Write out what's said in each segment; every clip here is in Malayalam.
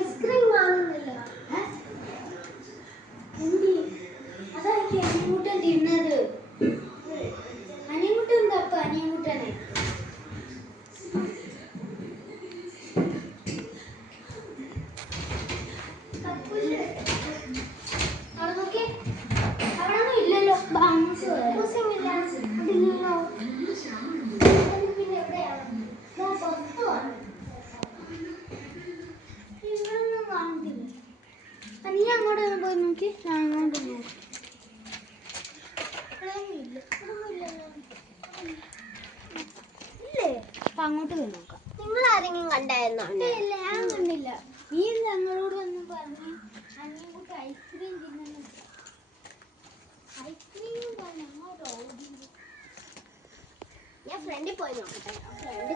ഐസ്ക്രീം കാണുന്നില്ല. അതായിരിക്കും അനിയൻകുട്ടൻ തിന്നത്. അനിയൻകുട്ടൻ തപ്പ അനിയൻകുട്ടനെ. അവിടെ നോക്കി, അവിടൊന്നും ഇല്ലല്ലോ. അതില്ലല്ലോ. പിന്നെ എവിടെയാണ്? ഇവിടൊന്നും കാണുന്നില്ല. നീ അങ്ങോട്ട് പോയി നോക്കി, ഞാൻ അങ്ങോട്ട് നോക്കാം. ഇല്ലേ? അപ്പൊ അങ്ങോട്ട് പോയി നോക്കാം. നിങ്ങൾ ആരെങ്കിലും കണ്ടായിരുന്നോ? ഇല്ല, ഞാൻ കണ്ടില്ല. നീ ഞങ്ങളോട് വന്ന് പറഞ്ഞു അനിയൻകുട്ടി ഐസ്ക്രീം തിന്നു. ഐസ്ക്രീം പറഞ്ഞു അങ്ങോട്ട് ഓടി. ഞാൻ ഫ്രണ്ടിൽ പോയി നോക്കട്ടെ. ഫ്രണ്ട്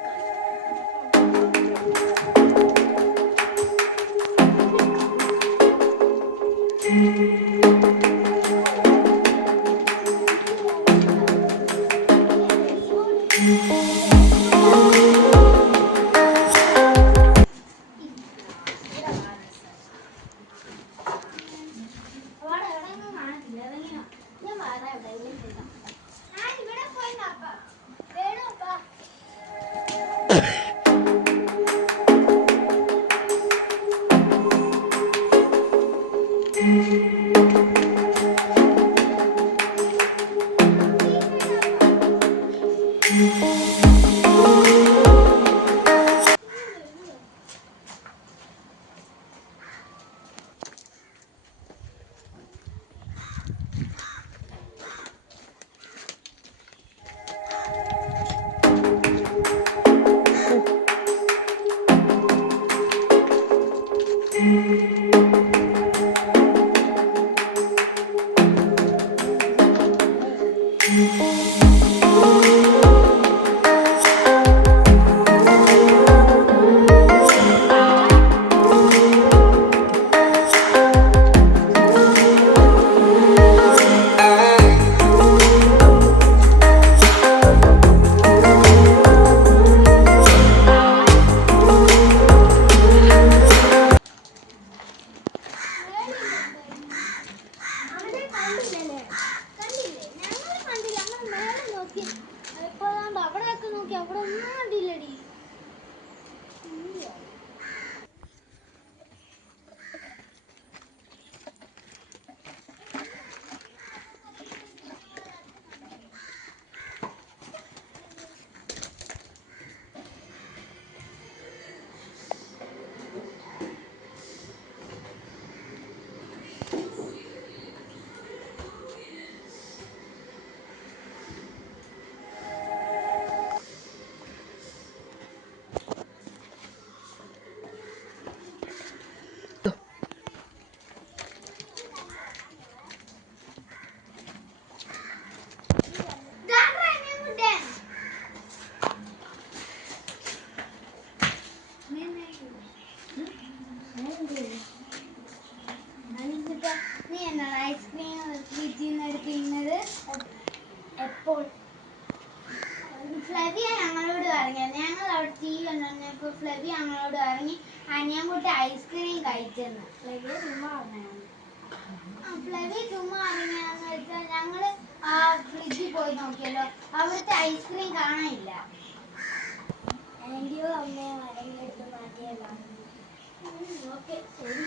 അവിടെയൊക്കെ നോക്കി, അവിടെ ഒന്നും കണ്ടില്ലടി. നീ എന്നാണ് ഐസ്ക്രീം ഫ്രിഡ്ജിൽ നിന്ന് എടുക്കുന്നത്? എപ്പോൾ? ഫ്ലവി ഞങ്ങളോട് പറഞ്ഞു. ഞങ്ങൾ അവിടെ TV കണ്ടപ്പോൾ ഫ്ലവി ഞങ്ങളോട് പറഞ്ഞു അനിയൻകുട്ടി ഐസ്ക്രീം കഴിച്ചെന്ന്. ഫ്ലവി ചുമ്മാ പറഞ്ഞാണ്. ഫ്ലവി ചുമ്മാ പറഞ്ഞാന്ന് വെച്ചാൽ ഞങ്ങൾ ആ ഫ്രിഡ്ജിൽ പോയി നോക്കിയല്ലോ, അവിടുത്തെ ഐസ്ക്രീം കാണാനില്ല. ആൻറ്റിയോ അമ്മയോ ആരെങ്കിലും എടുത്ത് മാറ്റിയതാണ്. ഓക്കെ, ശരി.